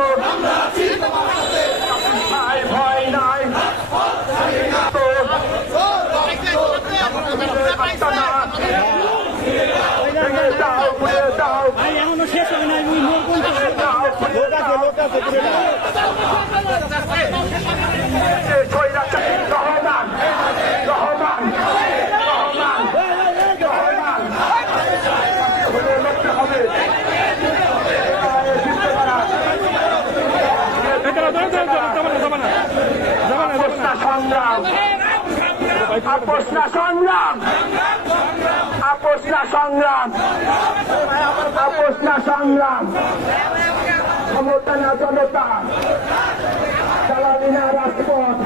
বলুন ভয় নাই এখনো শেষ হয় নাই লোক আছে রহমান রহমান রহমান রহমান হবে সংগ্রাম আপোষ না সংগ্রাম আপোষ না সংগ্রাম আপোষ না সংগ্রাম ক্ষমতা না জনতা চালাবি না রাজপথ